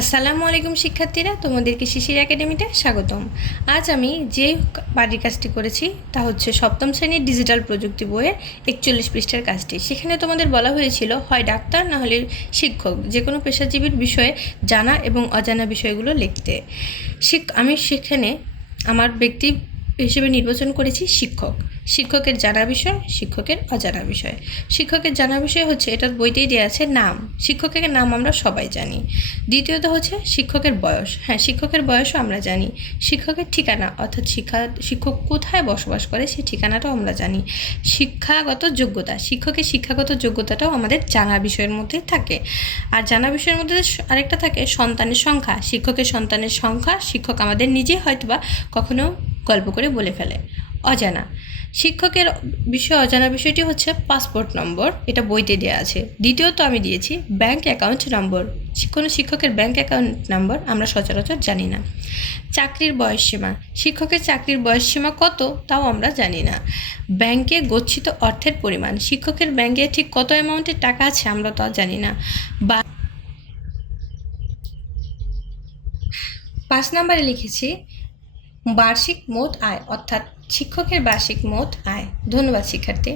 আসসালামু আলাইকুম শিক্ষার্থীরা, তোমাদেরকে শিশির একাডেমিতে স্বাগতম। আজ আমি যে বাড়ির কাজটি করেছি, তা হচ্ছে সপ্তম শ্রেণির ডিজিটাল প্রযুক্তি বইয়ের একচল্লিশ পৃষ্ঠার কাজটি। সেখানে তোমাদের বলা হয়েছিল, হয় ডাক্তার না হলে শিক্ষক যে কোনো পেশাজীবীর বিষয়ে জানা এবং অজানা বিষয়গুলো লিখতে। শিক আমি সেখানে আমার ব্যক্তি হিসেবে নির্বাচন করেছি শিক্ষক। শিক্ষকের জানা বিষয়, শিক্ষকের অজানা বিষয়। শিক্ষকের জানা বিষয় হচ্ছে, এটার বইতেই দেওয়া আছে নাম। শিক্ষকের নাম আমরা সবাই জানি। দ্বিতীয়ত হচ্ছে, শিক্ষকের বয়স। হ্যাঁ শিক্ষকের বয়সও আমরা জানি। শিক্ষকের ঠিকানা, অর্থাৎ শিক্ষা, শিক্ষক কোথায় বসবাস করে, সেই ঠিকানাটাও আমরা জানি। শিক্ষাগত যোগ্যতা, শিক্ষকের শিক্ষাগত যোগ্যতাটাও আমাদের জানা বিষয়ের মধ্যে থাকে। আর জানা বিষয়ের মধ্যে আরেকটা থাকে, সন্তানের সংখ্যা। শিক্ষকের সন্তানের সংখ্যা, শিক্ষক আমাদের নিজে হয়তোবা কখনো গল্প করে বলে ফেলে। অজানা। শিক্ষকের বিষয়, অজানা বিষয়টি হচ্ছে পাসপোর্ট নম্বর, এটা বইতে দেওয়া আছে। দ্বিতীয়ত আমি দিয়েছি ব্যাংক অ্যাকাউন্ট নম্বর। কোনো শিক্ষকের ব্যাংক অ্যাকাউন্ট নম্বর আমরা সচরাচর জানি না। চাকরির বয়সসীমা। শিক্ষকের চাকরির বয়সসীমা কত তাও আমরা জানি না। ব্যাংকে গচ্ছিত অর্থের পরিমাণ। শিক্ষকের ব্যাংকে ঠিক কত অ্যামাউন্টের টাকা আছে আমরা তাও জানি না। বা পাঁচ নম্বরে লিখেছি বার্ষিক মোট আয় অর্থাৎ শিক্ষকের বার্ষিক মোট আয়। ধন্যবাদ শিক্ষার্থী।